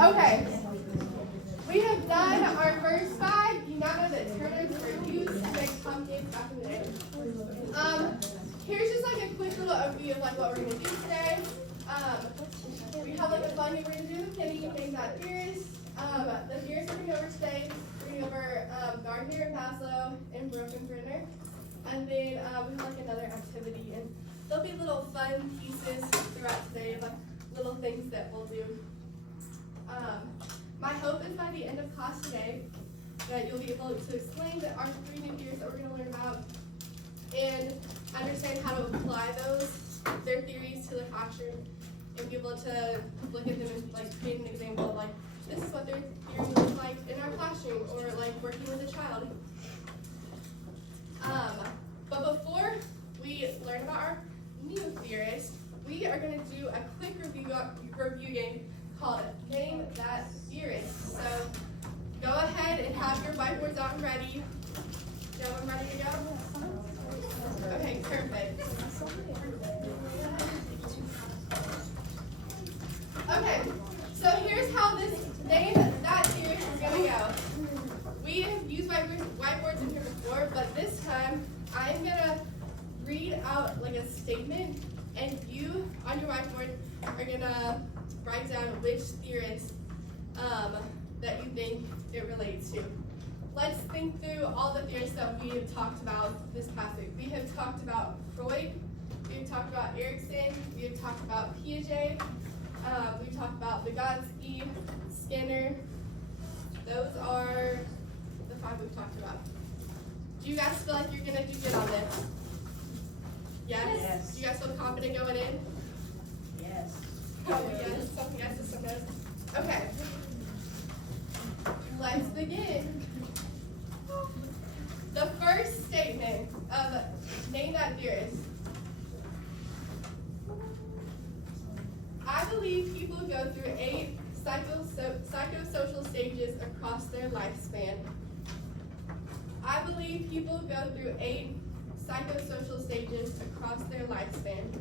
Okay. We have done our first 5. You now know that turners were used to make pumpkins back in the day. Here's just like a quick little overview of like what we're gonna do today. We have like a fun game we're gonna do. Kenny named that theorist. The theorists we're gonna go over today. We're gonna go over Gardner and Maslow and Broken Printer. And then we have like another activity, and there'll be little fun pieces throughout today, like little things that we'll do. My hope is by the end of class today that you'll be able to explain our 3 new theories that we're going to learn about and understand how to apply their theories to the classroom and be able to look at them and like create an example of like this is what their theory looks like in our classroom or like working with a child. But before we learn about our new theorist, we are going to do a quick review game called Name That Theorist. So go ahead and have your whiteboards out and ready. Do you have them ready to go? Okay, perfect. Okay, so here's how this Name That Theorist is going to go. We have used whiteboards in here before, but this time I'm going to read out like a statement, and you on your whiteboard are going to write down which theorist that you think it relates to. Let's think through all the theorists that we have talked about this past week. We have talked about Freud, we have talked about Erikson, we have talked about Piaget, we've talked about Vygotsky, Skinner. Those are the 5 we've talked about. Do you guys feel like you're going to do good on this? Yes? Do you guys feel confident going in? Yes. Oh, yes, some yeses, some no's. Okay. Let's begin. The first statement of Name That Theorist. I believe people go through 8 psychosocial stages across their lifespan. I believe people go through 8 psychosocial stages across their lifespan.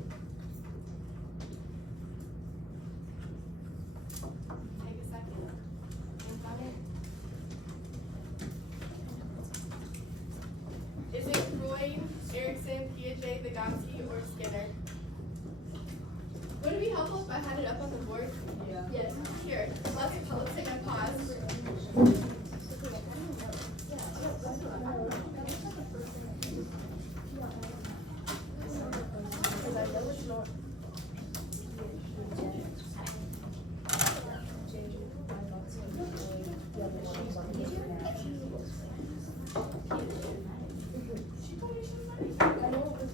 Take a second. Think on it. Is it Freud, Erikson, Piaget, Vygotsky, or Skinner? Would it be helpful if I had it up on the board? Yeah. Yes. Here, let's take a pause.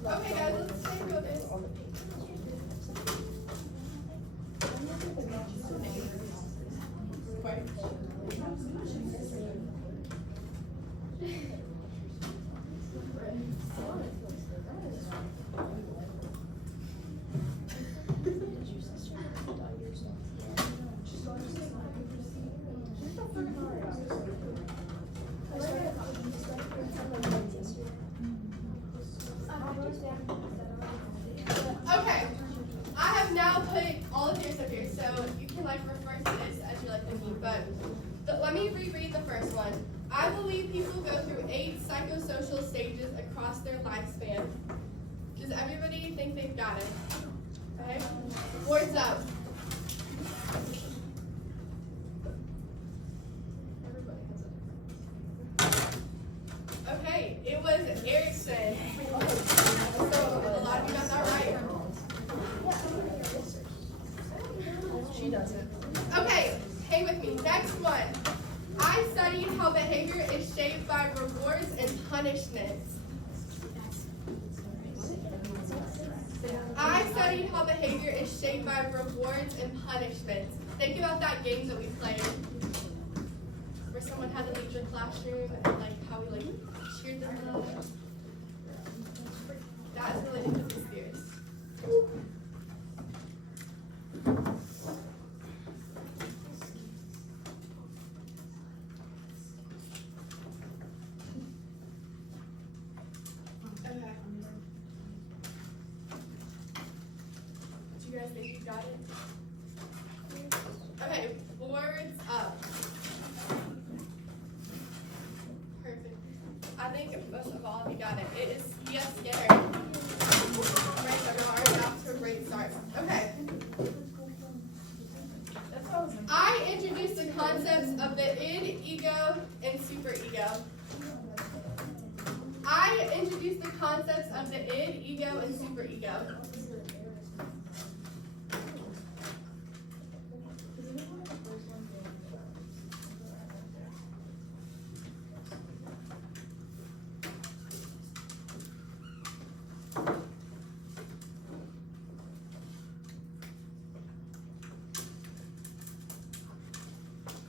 Okay, guys, let's stay focused. Okay, I have now put all of yours up here, so you can like refer to this as you like thinking, but let me reread the first one. I believe people go through 8 psychosocial stages across their lifespan. Does everybody think they've got it? Okay, boards up. Okay, it was Erikson. So a lot of you got that right. She doesn't. Okay, hang with me. Next one. I studied how behavior is shaped by rewards and punishments. I studied how behavior is shaped by rewards and punishments. Think about that game that we played, where someone had to leave the classroom and like how we like cheered them up. That is related to these theories. Okay. Do you guys think you got it? Okay, boards up. Perfect. I think most of all of you got it. It is Yes Skinner. Great, so we're already off to a great start. Okay. I introduced the concepts of the id, ego, and superego. I introduced the concepts of the id, ego, and superego.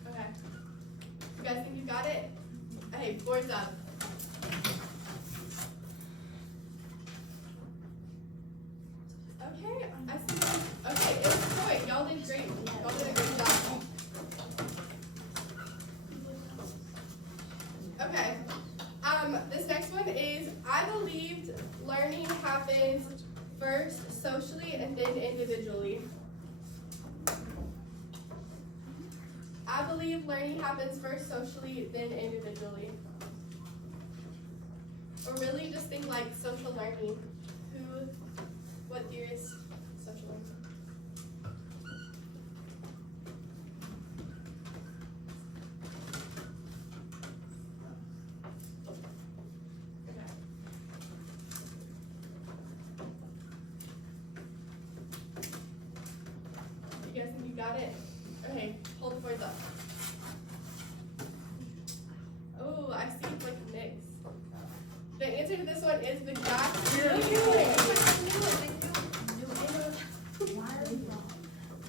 Okay. You guys think you got it? Okay, boards up. Okay, I see. Okay, it was Troy. Y'all did great. Y'all did a great job. Okay. This next one is I believed learning happens first socially and then individually. I believe learning happens first socially, then individually. Or really just think like social learning. What theory is social learning? You guys think you got it? Okay, hold the boards up. Oh, I see it's like mixed. The answer to this one is the grass.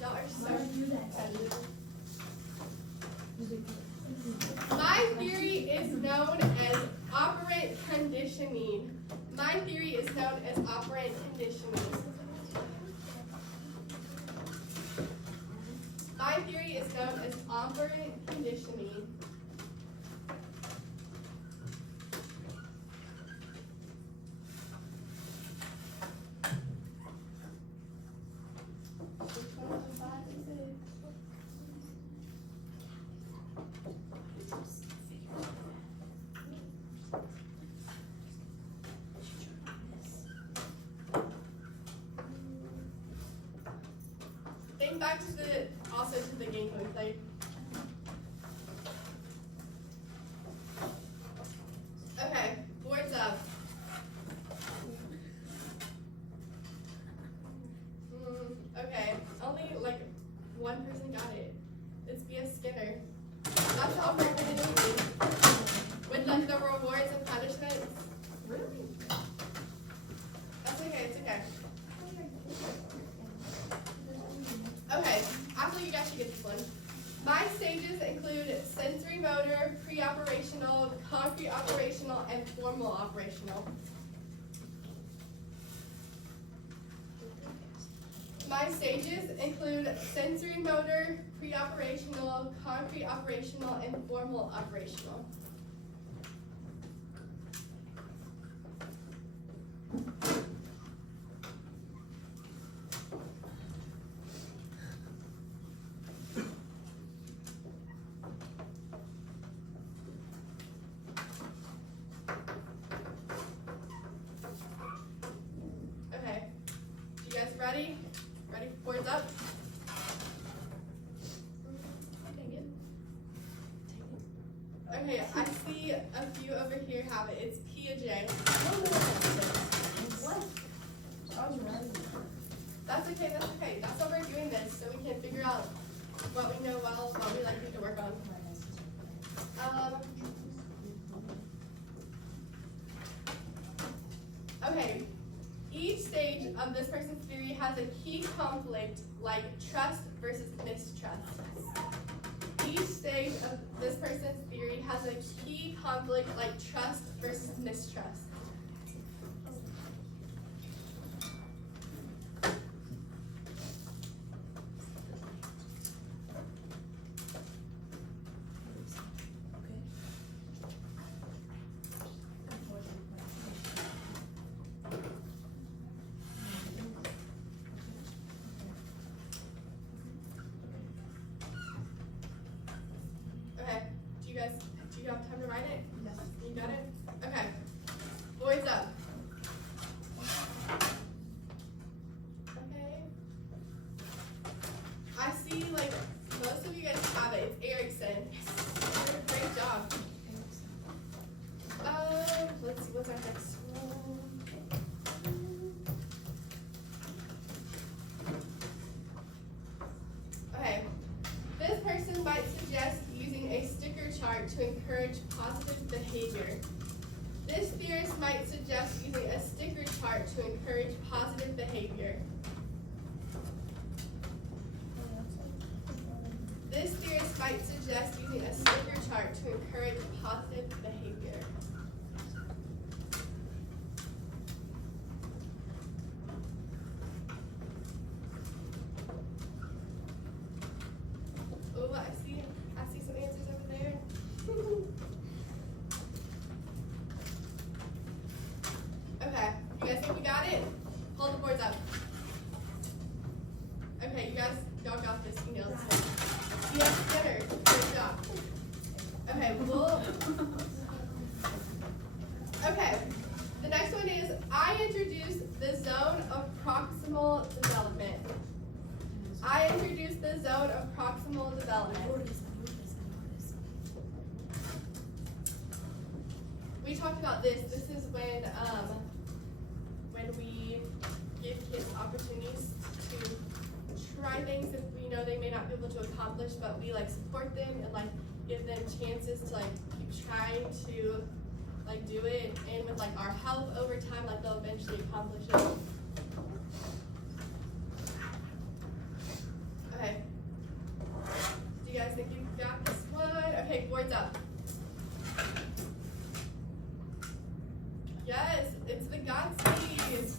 Y'all are so competitive. My theory is known as operant conditioning. My theory is known as operant conditioning. My theory is known as operant conditioning. Think back to the game we played. Okay, boards up. Okay, only like one person got it. It's B.S. Skinner. That's all we're gonna do. With like the rewards and punishments. Really? That's okay, it's okay. Okay, after you guys should get this one. My stages include sensory motor, pre-operational, concrete operational, and formal operational. My stages include sensory motor, pre-operational, concrete operational, and formal operational. Okay, you guys ready? Ready for boards up? Okay, I see a few over here have it. It's Piaget. What? I was right. That's okay, that's okay. That's why we're doing this, so we can figure out what we know well, what we like to work on. Okay, each stage of this person's theory has a key conflict like trust versus mistrust. Each stage of this person's theory has a key conflict like trust versus mistrust. guys, do you have time to write it? Yes. You got it? Okay. Boys up. Okay. I see like most of you guys have it. It's Erickson. Great job. Let's see, what's our next one? Okay. This person might suggest using a sticker chart to encourage positive behavior. This theorist might suggest using a sticker chart to encourage positive behavior. This theorist might suggest using a sticker chart to encourage positive behavior. Oh, I see some answers over there. Okay, you guys think we got it? Hold the boards up. Okay, y'all got this. You know this. Yes, Skinner. Good job. Okay, okay, the next one is, I introduced the zone of proximal development. I introduced the zone of proximal development. We talked about this. This is when we give kids opportunities to try things that we know they may not be able to accomplish, but we like support them and like give them chances to like keep trying to like do it, and with like our help over time, like they'll eventually accomplish it. Okay. Do you guys think you got this one? Okay, boards up. Yes, it's the Godspeeds.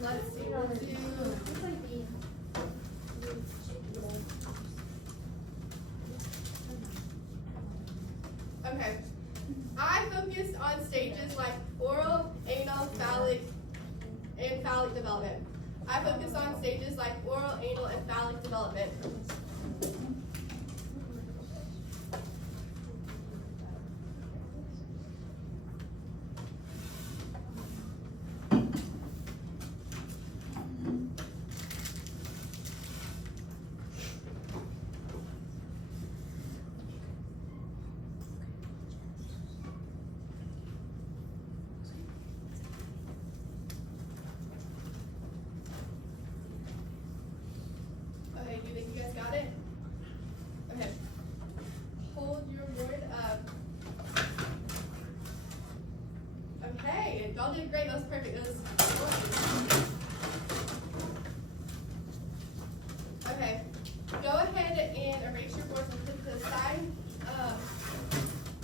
Let's see, we'll do. Okay. I focused on stages like oral, anal, phallic, and phallic development. I focused on stages like oral, anal, and phallic development. Okay, do you think you guys got it? Okay. Hold your board up. Okay, y'all did great. That was perfect. That was awesome. Okay, go ahead and erase your boards and put to the side.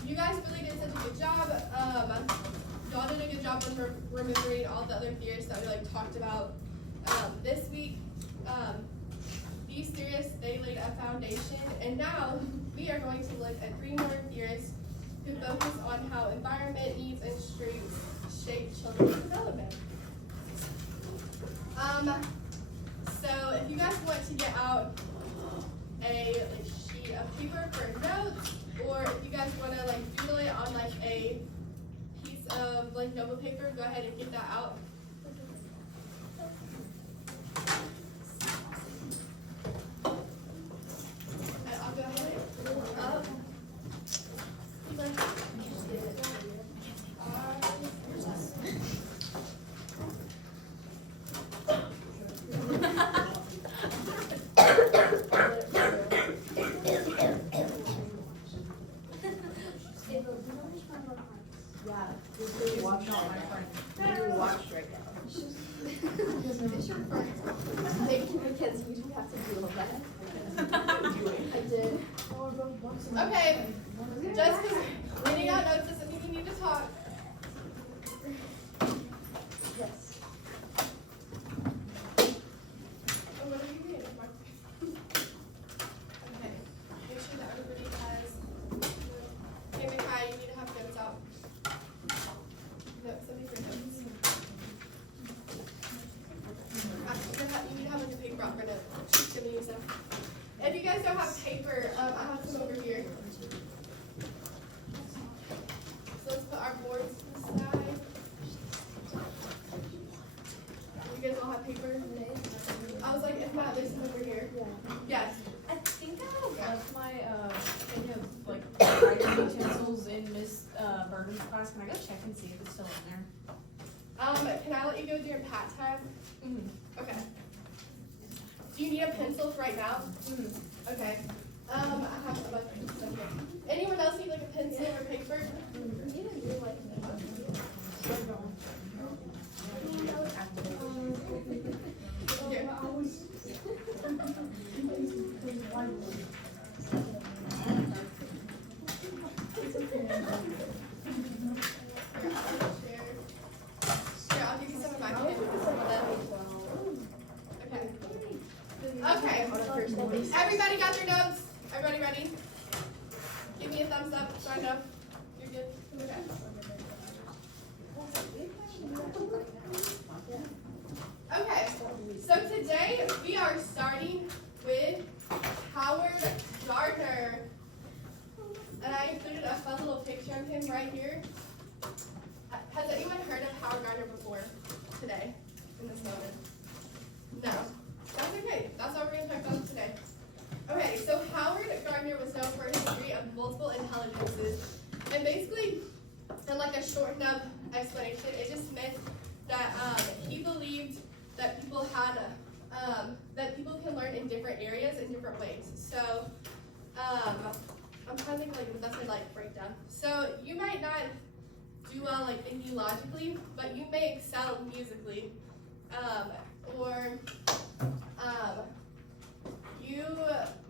You guys really did such a good job. Y'all did a good job of remembering all the other theorists that we like talked about this week. These theorists, they laid a foundation, and now we are going to look at 3 more theorists who focus on how environment, needs, and strengths shape children's development. So if you guys want to get out a sheet of paper for notes, or if you guys want to like doodle it on like a piece of like notebook paper, go ahead and get that out. And I'll go ahead and roll it up. Watch out, my friend. You watch right now. It's your friend. Thank you, because you have to do all that. I did. Okay, just because reading out notes doesn't mean you need to talk. Yes. Oh, what are you reading? Okay, make sure that everybody has. Okay, Mikai, you need to have notes out. Notes, let me bring notes. You need to have brought her note. She's gonna use them. If you guys don't have paper, I have some over here. So let's put our boards aside. You guys all have paper? I was like, if not, there's some over here. Yes. I think I left my thing of like writing utensils in Miss Burton's class. Can I go check and see if it's still in there? Can I let you go during pat time? Mm-hmm. Okay. Do you need a pencil for right now? Mm-hmm. Okay. I have a bunch of stuff here. Anyone else need like a pencil or paper? Here. Here, I'll give you some of my pens. Okay. Okay. Everybody got their notes? Everybody ready? Give me a thumbs up so I know you're good. Okay. So today we are starting with Howard Gardner. And I included a fun little picture of him right here. Has anyone heard of Howard Gardner before today, in this moment? No. That's okay. That's what we're going to talk about today. Okay, so Howard Gardner was known for his degree of multiple intelligences. And basically, in like a shortened up explanation, it just meant that he believed that people had, that people can learn in different areas in different ways. So, I'm trying to think like the best way to like break down. So you might not do well like thinking logically, but you may excel musically, or you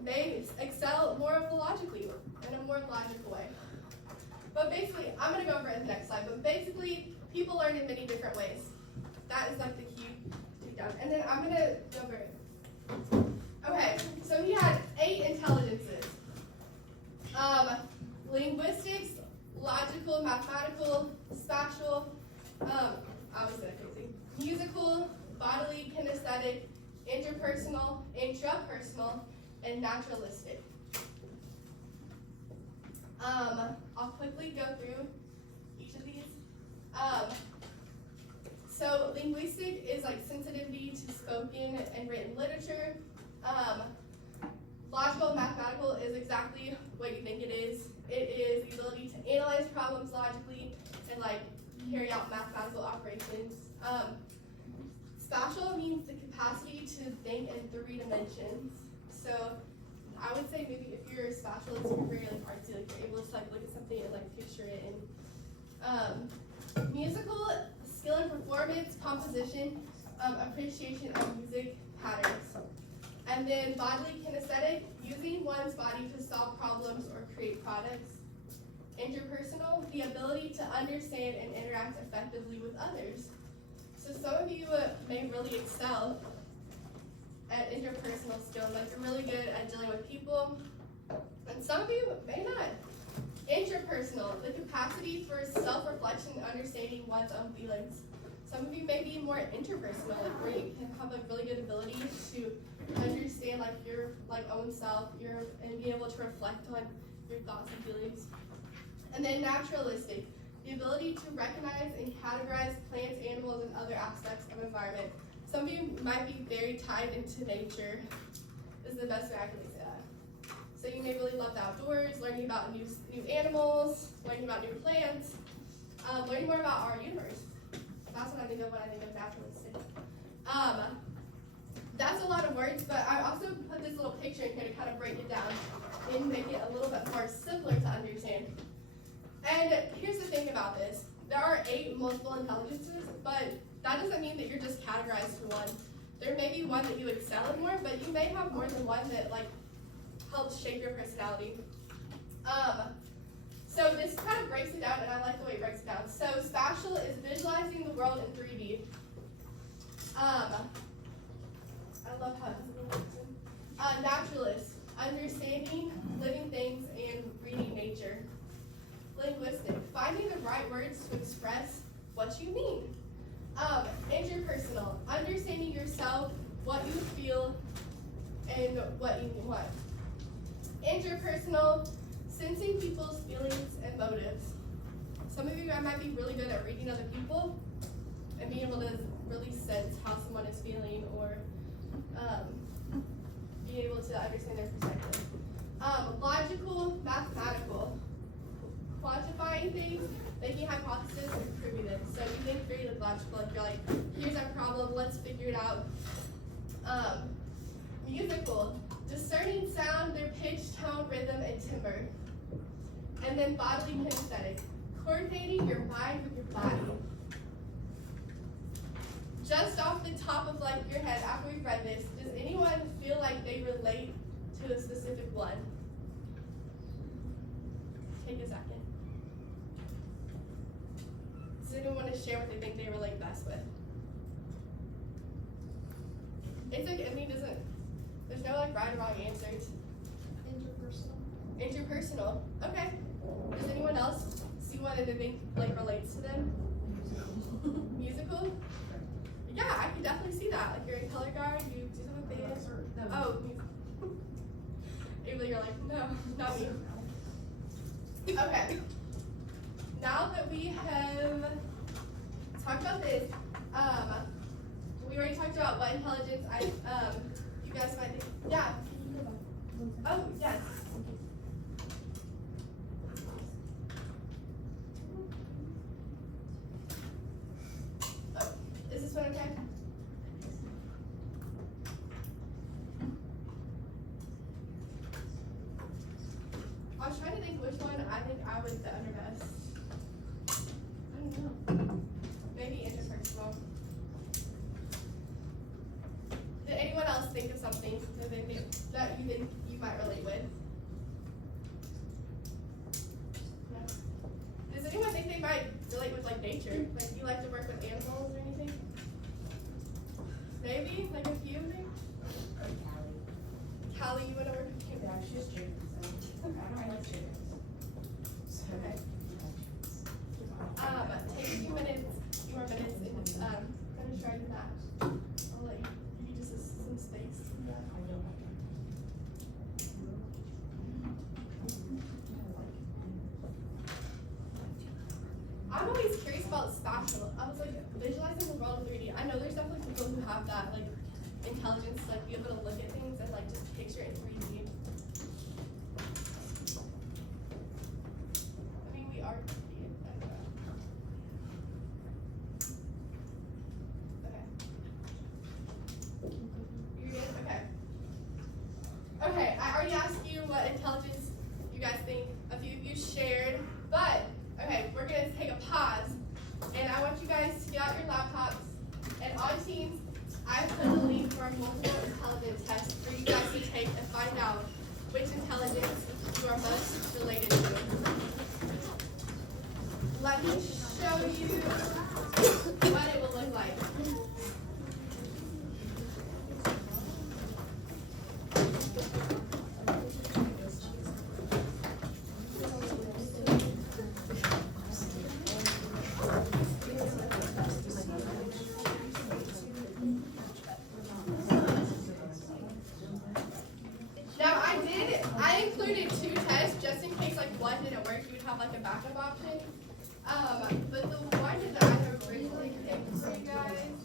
may excel more logically in a more logical way. But basically, I'm gonna go over it in the next slide. But basically, people learn in many different ways. That is like the key to be done. And then I'm gonna go over it. Okay, so he had 8 intelligences. Linguistics, logical, mathematical, spatial, I was gonna crazy. Musical, bodily, kinesthetic, interpersonal, intrapersonal, and naturalistic. I'll quickly go through each of these. So linguistic is like sensitivity to spoken and written literature. Logical and mathematical is exactly what you think it is. It is the ability to analyze problems logically and like carry out mathematical operations. Spatial means the capacity to think in 3 dimensions. So I would say maybe if you're a spatialist, you're very like artsy, like you're able to like look at something and like picture it. And musical, skill and performance, composition, appreciation of music patterns. And then bodily kinesthetic, using one's body to solve problems or create products. Interpersonal, the ability to understand and interact effectively with others. So some of you may really excel at interpersonal skills, like you're really good at dealing with people, and some of you may not. Interpersonal, the capacity for self-reflection and understanding one's own feelings. Some of you may be more interpersonal, like where you can have a really good ability to understand like your like own self, and be able to reflect on your thoughts and feelings. And then naturalistic, the ability to recognize and categorize plants, animals, and other aspects of environment. Some of you might be very tied into nature. This is the best way I can say that. So you may really love the outdoors, learning about new animals, learning about new plants, learning more about our universe. That's what I think of when I think of naturalistic. That's a lot of words, but I also put this little picture in here to kind of break it down and make it a little bit more simpler to understand. And here's the thing about this. There are 8 multiple intelligences, but that doesn't mean that you're just categorized to one. There may be one that you excel in more, but you may have more than one that like helps shape your personality. So this kind of breaks it down, and I like the way it breaks it down. So spatial is visualizing the world in 3D. I love how it's naturalist, understanding living things and reading nature. Linguistic, finding the right words to express what you mean. Interpersonal, understanding yourself, what you feel and what you want. Interpersonal, sensing people's feelings and motives. Some of you might be really good at reading other people and being able to really sense how someone is feeling or being able to understand their perspective. Logical, mathematical, quantifying things, making hypotheses, and proving it. So you think very logical, if you're like, here's our problem, let's figure it out. Musical, discerning sound, their pitch, tone, rhythm, and timbre. And then bodily kinesthetic, coordinating your mind with your body. Just off the top of like your head, after we've read this, does anyone feel like they relate to a specific one? Take a second. Does anyone want to share what they think they relate best with? It's like, I mean, there's no like right or wrong answers. Interpersonal. Okay. Does anyone else see what they think like relates to them? Musical? Yeah, I can definitely see that. Like you're in color guard, you do something. Oh, Ava, you're like, no, not me. Okay. Now that we have talked about this, we already talked about what intelligence you guys might think. Yeah. Oh, yes. Oh, is this one okay? I was trying to think which one I think I would fit under best. I don't know. Maybe interpersonal. Did anyone else think of something that you think you might relate with? No. Does anyone think they might relate with like nature? Like you like to work with animals or anything? Maybe? Like a few maybe? Callie, you wanna work with kids? Yeah, she's chickens. I don't like chickens. Okay. Take a few more minutes and finish writing that. I'll let you just some space. I'm always curious about spatial. I was like visualizing the world in 3D. I know there's definitely people who have that like intelligence, like be able to look at things and like just picture it in 3D. I mean, we are 3D. Okay. You're good? Okay. Okay, I already asked you what intelligence you guys think. A few of you shared, but okay, we're gonna take a pause, and I want you guys to get out your laptops, and on Teams, I put a link for a multiple intelligence test for you guys to take and find out which intelligence you are most related to. Let me show you what it will look like. Now I included 2 tests just in case like one didn't work, you would have like a backup option. But the one that I have originally picked for you guys.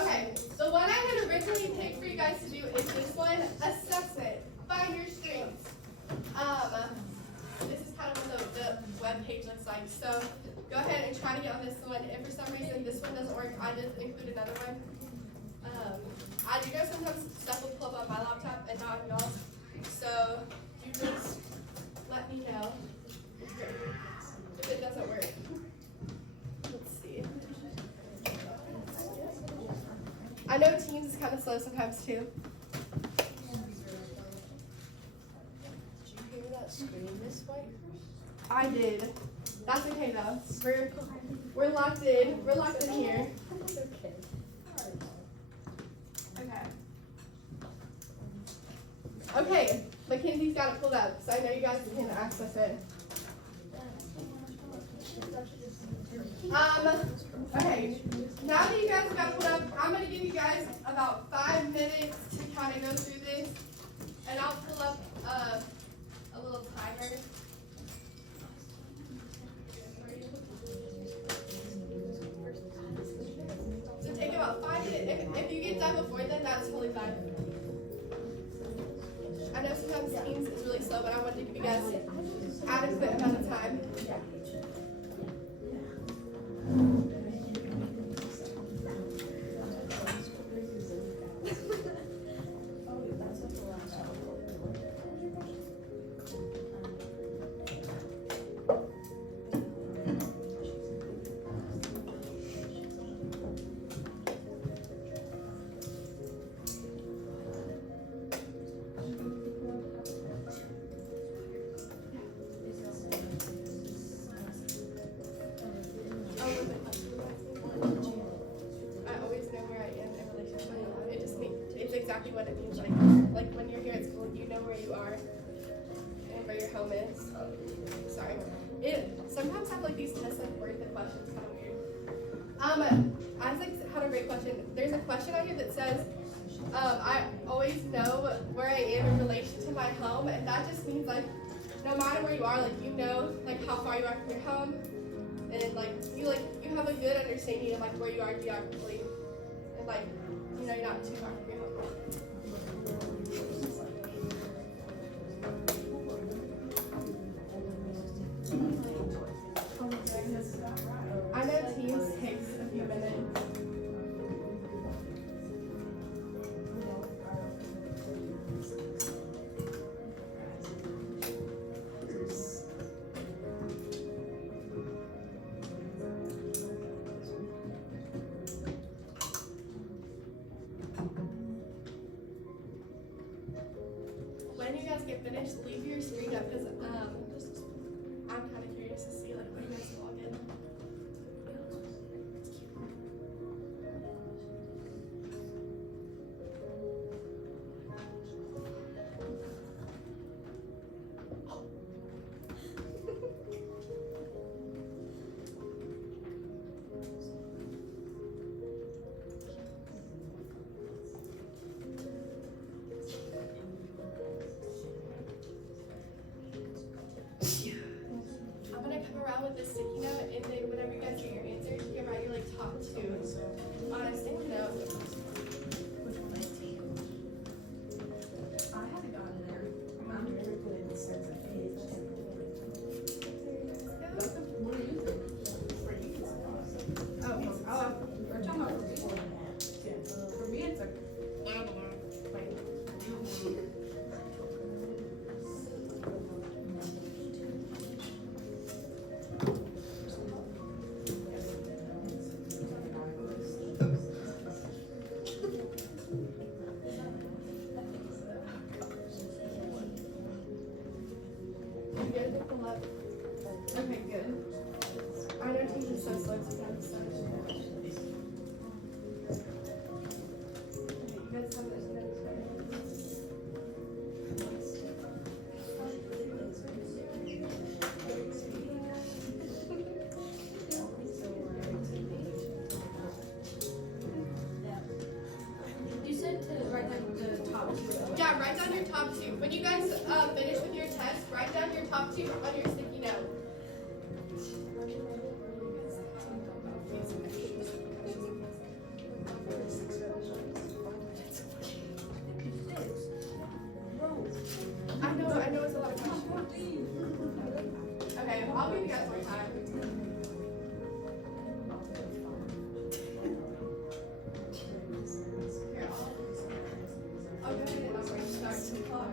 Okay, the one I had originally picked for you guys to do is this one, assessment, find your strengths. This is kind of what the web page looks like. So go ahead and try to get on this one. If for some reason this one doesn't work, I did include another one. I do know sometimes stuff will pull up on my laptop and not on y'all. So you just let me know if it doesn't work. Let's see. I know Teams is kind of slow sometimes too. Screen this way? I did. That's okay though. We're locked in. We're locked in here. Okay. Okay. Okay, Mackenzie's got it pulled up, so I know you guys can access it. Okay, now that you guys got pulled up, I'm gonna give you guys about 5 minutes to kind of go through this, and I'll pull up a little timer. So take about 5 minutes. If you get done before then, that's totally fine. I know sometimes Teams is really slow, but I wanted to give you guys adequate amount of time. I always know where I am in relation to my life. It just means it's exactly what it means. Like when you're here at school, you know where you are and where your home is. Sorry. Sometimes I have like these tests like word the questions kind of weird. Isaac had a great question. There's a question out here that says, I always know where I am in relation to my home, and that just means like no matter where you are, like you know like how far you are from your home. And like you have a good understanding of like where you are geographically, and like you know you're not too far from your home. I know Teams takes a few minutes. When you guys get finished, leave your screen up because I'm kind of curious to see like when you guys log in. I'm gonna come around with this sticky note, and then whenever you guys get your answers, you can write your like top two on a sticky note. Which one is T? I haven't gotten there. I'm very good in the sense of age. What do you think? Oh, we're talking about for me. For me, it's a. You guys will pull up. Okay, good. I know Teams is so slow sometimes, so. Okay, you guys have those notes You said to write down the top two. Yeah, write down your top two. When you guys finish with your test, write down your top two on your sticky note. I know it's a lot of questions. Okay, I'll give you guys more time. Here, I'll go ahead and start the clock.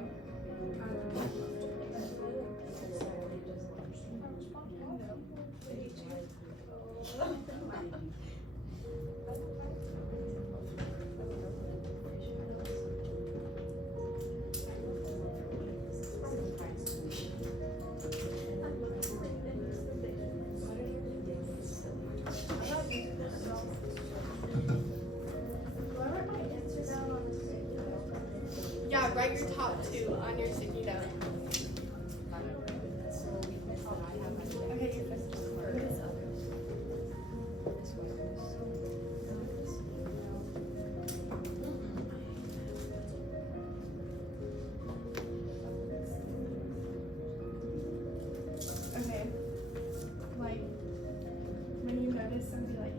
Yeah, write your top 2 on your sticky note. Okay, you're first. Okay. Like, when you notice somebody like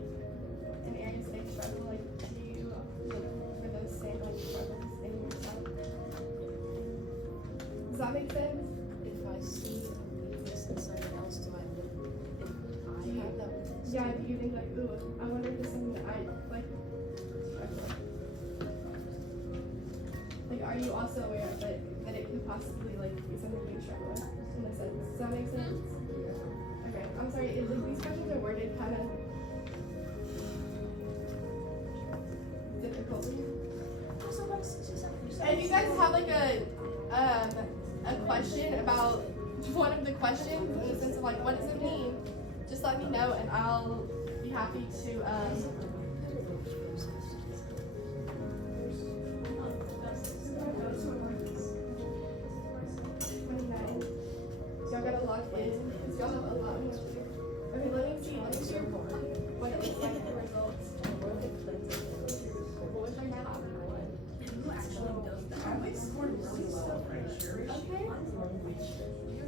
in areas they struggle, like, do you look for those same like struggles in yourself? Does that make sense? If I see a weakness in someone else, do I look, if I have that weakness? Yeah, do you think like, ooh, I wonder if there's something that I like struggle with? Like, are you also aware of it, that it could possibly like be something you struggle with in a sense? Does that make sense? Okay, I'm sorry, these questions are worded kind of difficult. And you guys have like a question about one of the questions in the sense of like, what does it mean? Just let me know and I'll be happy to y'all gotta log in because y'all have a lot more to do. Okay, let me see what it looks like the results. Who actually does that? I scored really well. Okay.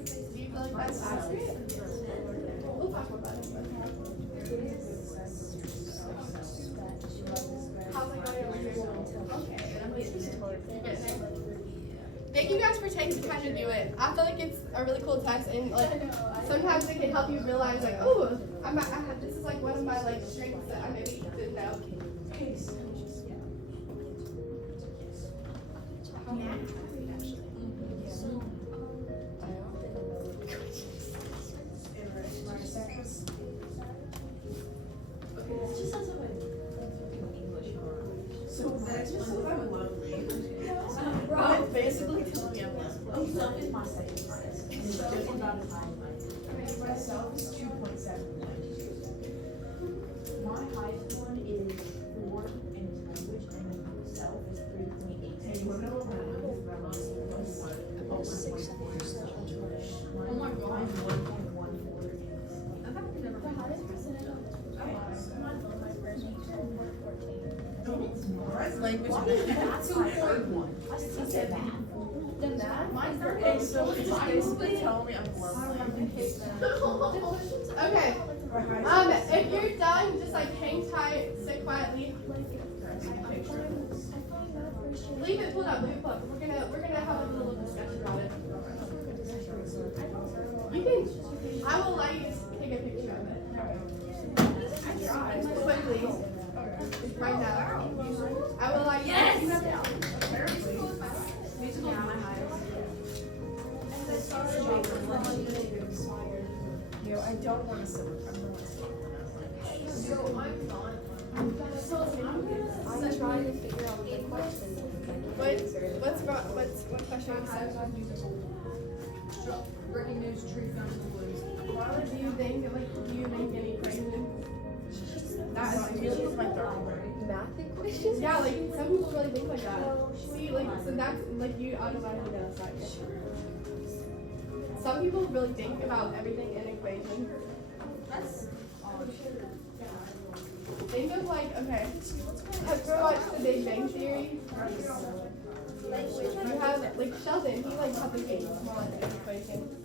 Do you feel like that's accurate? We'll talk about it. How's it going over here? Okay. You're getting there? Thank you guys for taking the time to do it. I feel like it's a really cool test and like sometimes it can help you realize like, oh, this is like one of my like strengths that I maybe didn't know. So that's just what I would love to read. Rob basically telling me I'm like, self is my second highest. And it's just about as high as mine. Myself is 2.7. My highest one is 4 in language, and then self is 3.8. And you want to know what my lowest is? Oh my god. I'm 1.14 in The highest percentage of language. That's my third one. I said math. The math? Mine's okay, so it's basically telling me I'm below. Okay. If you're done, just like hang tight, sit quietly. Leave it pulled up, leave it pulled up. We're gonna have a little discussion about it. You can I will allow you to take a picture of it. Quickly. Right now. I will allow you I don't want to sit with them. I'm trying to figure out the question. what question you said? Breaking news, tree found in the woods. Do you think, like, do you make any equations? That is really my third one. Math equations? yeah, like, some people really think like that. See, like, so that's, like, you automatically know it's not good. Some people really think about everything in equations. That's Think of, like, okay, have you ever watched The Big Bang Theory? You have, like, Sheldon, he, like, complicates more like an equation.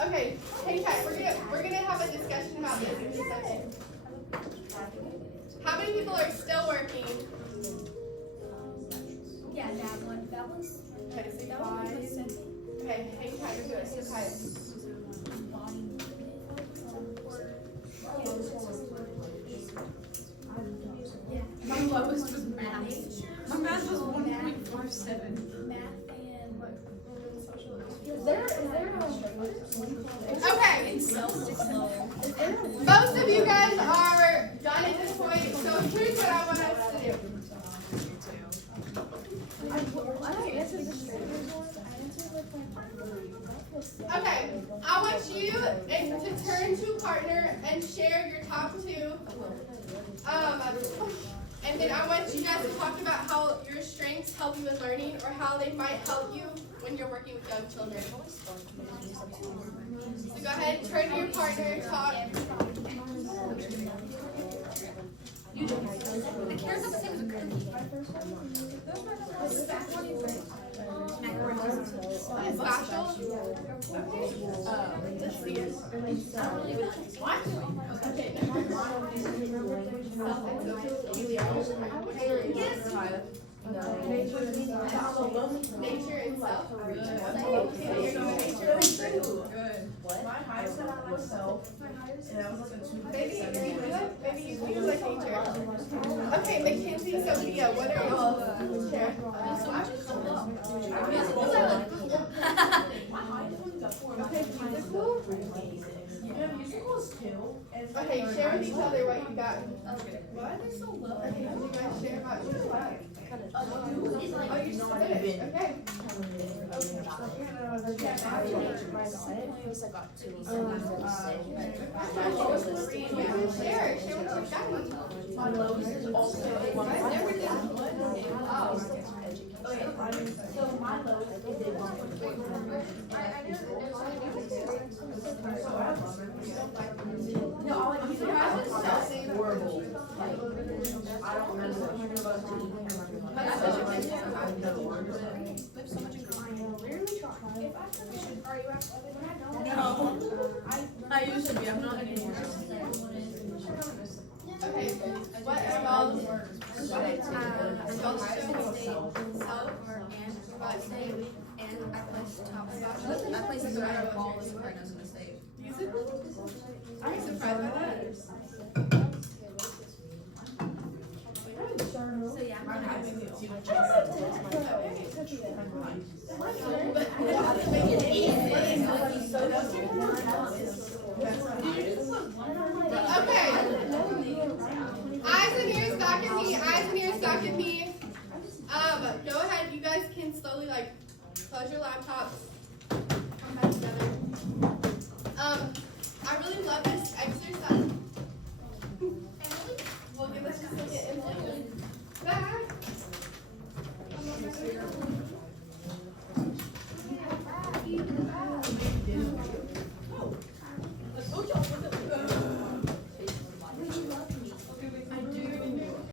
Okay, hang tight. We're gonna have a discussion about this in just a second. How many people are still working? Yeah, that one. That one's. Okay, so 5. Okay, hang tight. We're doing it. Hang tight. my lowest was math. My math was 1.47. Math and what? Is there Okay. Most of you guys are done at this point, so here's what I want us to do. I don't answer the strangers one. I answered like my Okay, I want you to turn to a partner and share your top 2 And then I want you guys to talk about how your strengths help you with learning or how they might help you when you're working with young children. So go ahead, turn to your partner, talk. The carrots are the same as a cookie. It's special. Let's see it. What? Okay. Nature itself. My highest set on myself, and I was like a 2. Maybe you like nature. Okay, Mackenzie, Sophia, what are you? Share. My highest one's a 4. Okay, musical. Yeah, musicals too. Okay, share with each other what you got. Why are they so low? Okay, can you guys share about your class? Oh, you just Not finished. even. Okay. Share what you got. My lowest is also a 1. I never did. So my lowest is a 1. So I love it. No, all I do is horrible. I don't remember. I used to be, I'm not anymore. Okay, what about self? I placed the right ball with Sopranos in the state. Musical? I'm surprised by that. So yeah, My highest is a 2. Okay. Eyes and ears back at me. Eyes and ears back at me. Go ahead. You guys can slowly close your laptops.